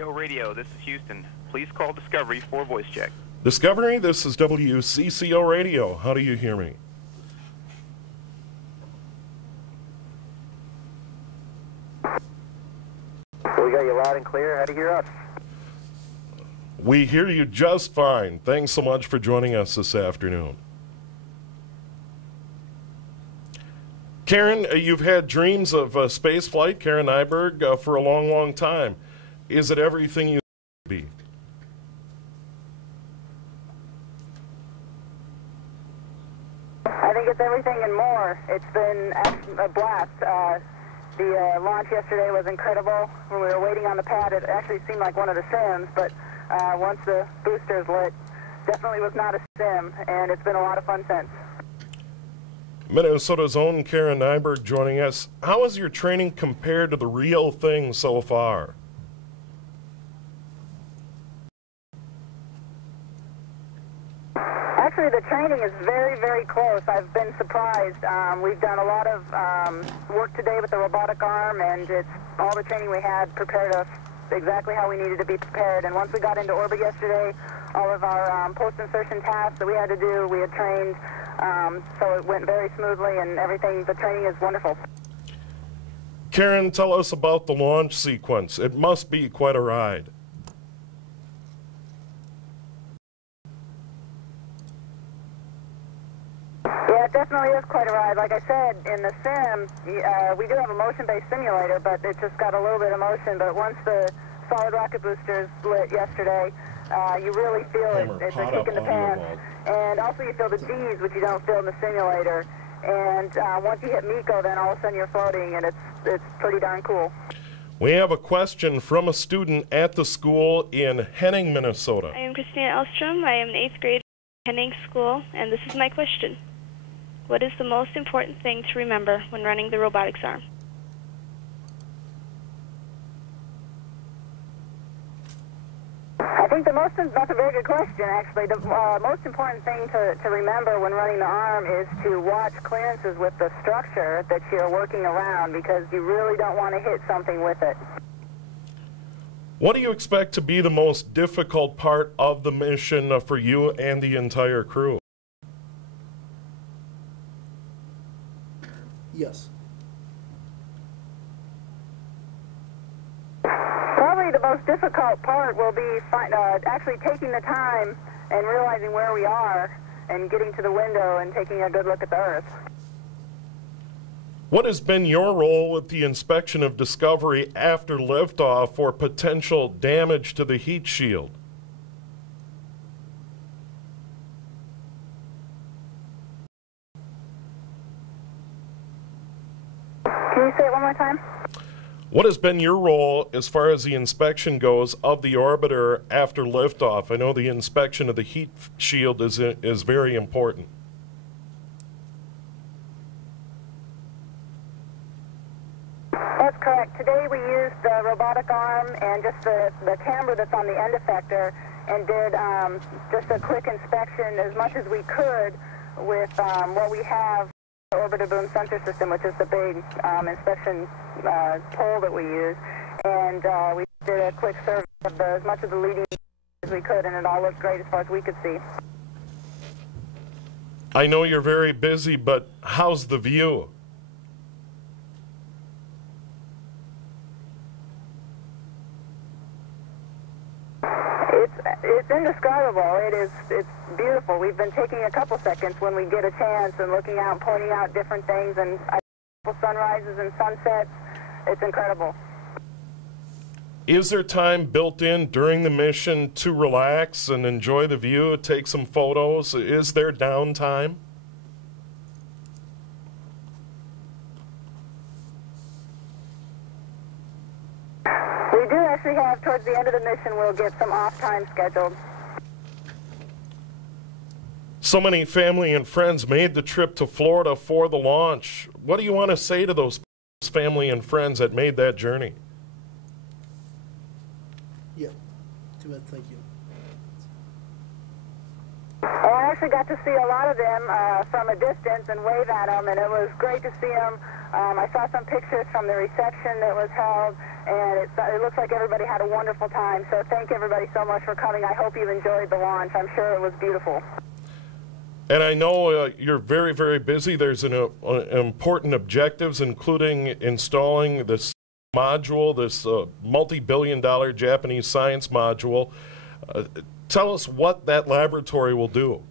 WCCO radio, this is Houston. Please call Discovery for voice check. Discovery, this is WCCO radio. How do you hear me? We got you loud and clear. How do you hear us? We hear you just fine. Thanks so much for joining us this afternoon. Karen, you've had dreams of space flight, Karen Nyberg, for a long, long time. Is it everything you be? I think it's everything and more. It's been a blast. The launch yesterday was incredible. When we were waiting on the pad, it actually seemed like one of the sims, but once the boosters lit, definitely was not a sim, and it's been a lot of fun since. Minnesota's own Karen Nyberg joining us. How has your training compared to the real thing so far? Actually, the training is very, very close. I've been surprised. We've done a lot of work today with the robotic arm, and all the training we had prepared us exactly how we needed to be prepared. And once we got into orbit yesterday, all of our post-insertion tasks that we had to do, we had trained, so it went very smoothly, and everything, the training is wonderful. Karen, tell us about the launch sequence. It must be quite a ride. Yeah, it definitely is quite a ride. Like I said, in the sim, we do have a motion-based simulator, but it just got a little bit of motion. But once the solid rocket boosters lit yesterday, you really feel it. It's a kick in the pants. And also you feel the G's, which you don't feel in the simulator. And once you hit MECO, then all of a sudden you're floating, and it's pretty darn cool. We have a question from a student at the school in Henning, Minnesota. I am Christina Elstrom. I am in 8th grade at Henning School, and this is my question. What is the most important thing to remember when running the robotics arm? I think that's a very good question, actually. The most important thing to remember when running the arm is to watch clearances with the structure that you're working around, because you really don't want to hit something with it. What do you expect to be the most difficult part of the mission for you and the entire crew? Yes. Probably the most difficult part will be actually taking the time and realizing where we are and getting to the window and taking a good look at the Earth. What has been your role with the inspection of Discovery after liftoff for potential damage to the heat shield? Can you say it one more time? What has been your role as far as the inspection goes of the orbiter after liftoff? I know the inspection of the heat shield is very important. That's correct. Today we used the robotic arm and just the camera that's on the end effector, and did just a quick inspection as much as we could with what we have, the orbiter boom sensor system, which is the big inspection pole that we use, and we did a quick survey of as much of the leading as we could, and it all looked great as far as we could see. I know you're very busy, but how's the view? It's indescribable. It's beautiful. We've been taking a couple seconds when we get a chance and looking out and pointing out different things, and sunrises and sunsets. It's incredible. Is there time built in during the mission to relax and enjoy the view, take some photos? Is there downtime? We do actually have, towards the end of the mission, we'll get some off time scheduled. So many family and friends made the trip to Florida for the launch. What do you want to say to those family and friends that made that journey? Yeah. Too bad. Thank you. Well, I actually got to see a lot of them from a distance and wave at them, and it was great to see them. I saw some pictures from the reception that was held, and it looks like everybody had a wonderful time. So thank everybody so much for coming. I hope you enjoyed the launch. I'm sure it was beautiful. And I know you're very, very busy. There's important objectives, including installing this module, this multi-billion-dollar Japanese science module. Tell us what that laboratory will do.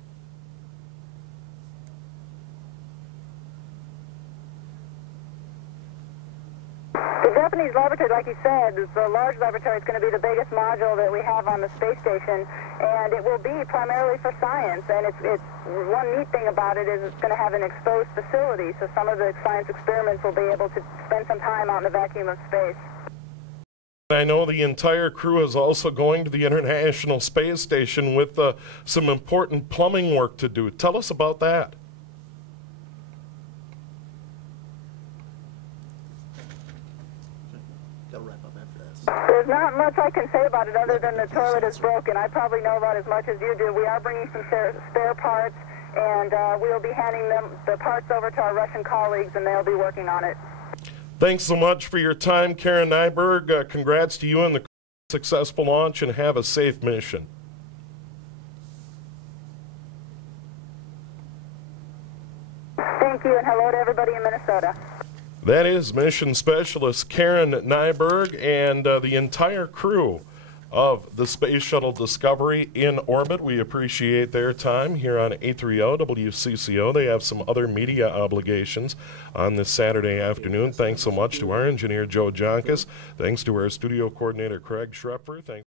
The Japanese laboratory, like you said, the large laboratory is going to be the biggest module that we have on the space station, and it will be primarily for science. And it's one neat thing about it is it's going to have an exposed facility, so some of the science experiments will be able to spend some time out in the vacuum of space. I know the entire crew is also going to the International Space Station with some important plumbing work to do. Tell us about that. Gotta wrap up after this. There's not much I can say about it other than the toilet is broken. I probably know about as much as you do. We are bringing some spare parts, and we'll be handing the parts over to our Russian colleagues, and they'll be working on it. Thanks so much for your time, Karen Nyberg. Congrats to you on the successful launch, and have a safe mission. Thank you, and hello to everybody in Minnesota. That is Mission Specialist Karen Nyberg and the entire crew of the Space Shuttle Discovery in orbit. We appreciate their time here on 830 WCCO. They have some other media obligations on this Saturday afternoon. Thanks so much to our engineer, Joe Jonkas. Thanks to our studio coordinator, Craig Schrepfer. Thanks